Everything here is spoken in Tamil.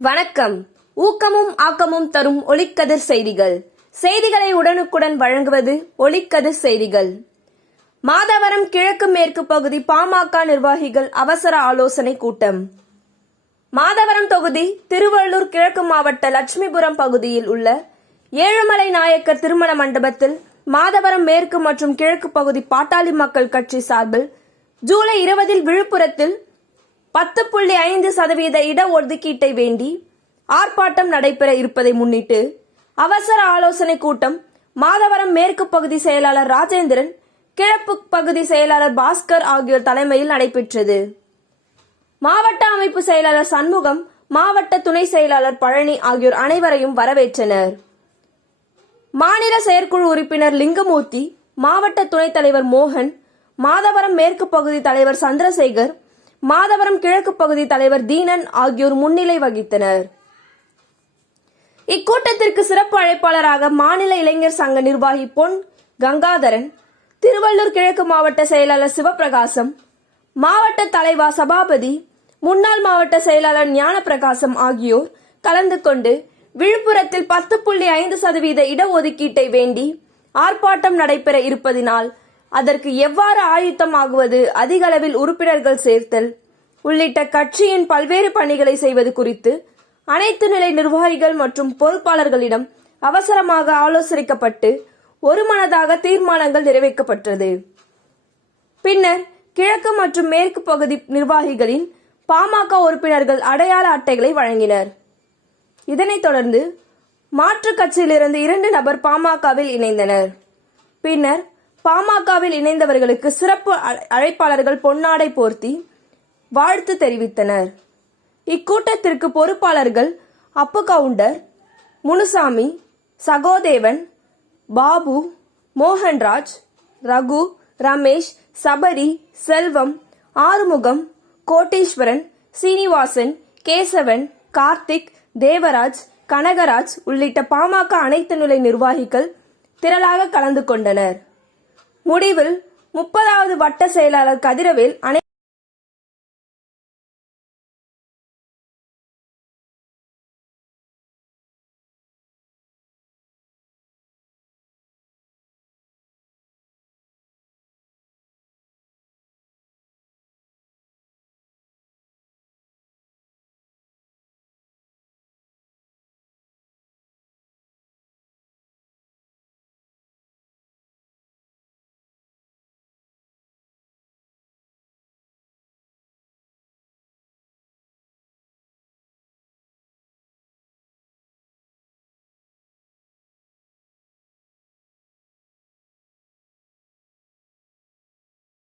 வணக்கம். ஊக்கமும் ஆக்கமும் தரும் ஒளிக்கதிர் செய்திகள். செய்திகளை உடனுக்குடன் வழங்குவது ஒளிக்கதிர் செய்திகள். மாதவரம் கிழக்கு மேற்கு பகுதி பாமக நிர்வாகிகள் அவசர ஆலோசனை கூட்டம். மாதவரம் தொகுதி திருவள்ளூர் கிழக்கு மாவட்ட லட்சுமிபுரம் பகுதியில் உள்ள ஏழுமலை நாயக்கர் திருமண மண்டபத்தில் மாதவரம் மேற்கு மற்றும் கிழக்கு பகுதி பாட்டாளி மக்கள் கட்சி சார்பில் ஜூலை இருபதில் விழுப்புரத்தில் பத்து புள்ளி ஐந்து சதவீத இடஒதுக்கீட்டை வேண்டி ஆர்ப்பாட்டம் நடைபெற இருப்பதை முன்னிட்டு அவசர ஆலோசனை கூட்டம் மாதவரம் மேற்கு பகுதி செயலாளர் ராஜேந்திரன் கிழக்கு பகுதி செயலாளர் பாஸ்கர் ஆகியோர் தலைமையில் நடைபெற்றது. மாவட்ட அமைப்பு செயலாளர் சண்முகம் மாவட்ட துணை செயலாளர் பழனி ஆகியோர் அனைவரையும் வரவேற்றனர். மாநில செயற்குழு உறுப்பினர் லிங்கமூர்த்தி மாவட்ட துணைத் தலைவர் மோகன் மாதவரம் மேற்கு பகுதி தலைவர் சந்திரசேகர் மாதவரம் கிழக்கு பகுதி தலைவர் தீனன் ஆகியோர் முன்னிலை வகித்தனர். இக்கூட்டத்திற்கு சிறப்பு அழைப்பாளராக மாநில இளைஞர் சங்க நிர்வாகி பொன் கங்காதரன் திருவள்ளூர் கிழக்கு மாவட்ட செயலாளர் சிவபிரகாசம் மாவட்ட தலைவா சபாபதி முன்னாள் மாவட்ட செயலாளர் ஞானப்பிரகாசம் ஆகியோர் கலந்து கொண்டு விழுப்புரத்தில் பத்து புள்ளி ஐந்து சதவீத இடஒதுக்கீட்டை வேண்டி ஆர்ப்பாட்டம் நடைபெற இருப்பதினால் அதற்கு எவ்வாறு ஆயுத்தம் ஆகுவது அதிக அளவில் உறுப்பினர்கள் சேர்த்தல் உள்ளிட்ட கட்சியின் பல்வேறு பணிகளை செய்வது குறித்து அனைத்து நிலை நிர்வாகிகள் மற்றும் பொறுப்பாளர்களிடம் அவசரமாக ஆலோசிக்கப்பட்டு ஒருமனதாக தீர்மானங்கள் நிறைவேற்றப்பட்டது. பின்னர் கிழக்கு மற்றும் மேற்கு பகுதி நிர்வாகிகளின் பாமக உறுப்பினர்கள் அடையாள அட்டைகளை வழங்கினர். இதனைத் தொடர்ந்து மாற்றுக் கட்சியிலிருந்து இரண்டு நபர் பாமகவில் இணைந்தனர். பின்னர் பாமகவில் இணைந்தவர்களுக்கு சிறப்பு அழை- அழைப்பாளர்கள் பொன்னாடை போர்த்தி வாழ்த்து தெரிவித்தனர். இக்கூட்டத்திற்கு பொறுப்பாளர்கள் அப்பு கவுண்டர் முனுசாமி சகோதேவன் பாபு மோகன்ராஜ் ரகு ரமேஷ் சபரி செல்வம் ஆறுமுகம் கோட்டீஸ்வரன் சீனிவாசன் கேசவன் கார்த்திக் தேவராஜ் கனகராஜ் உள்ளிட்ட பாமக அனைத்து நிலை நிர்வாகிகள் திரளாக கலந்து கொண்டனர். முடிவில் முப்பதாவது வட்ட செயலாளர் கதிரவேல் அனை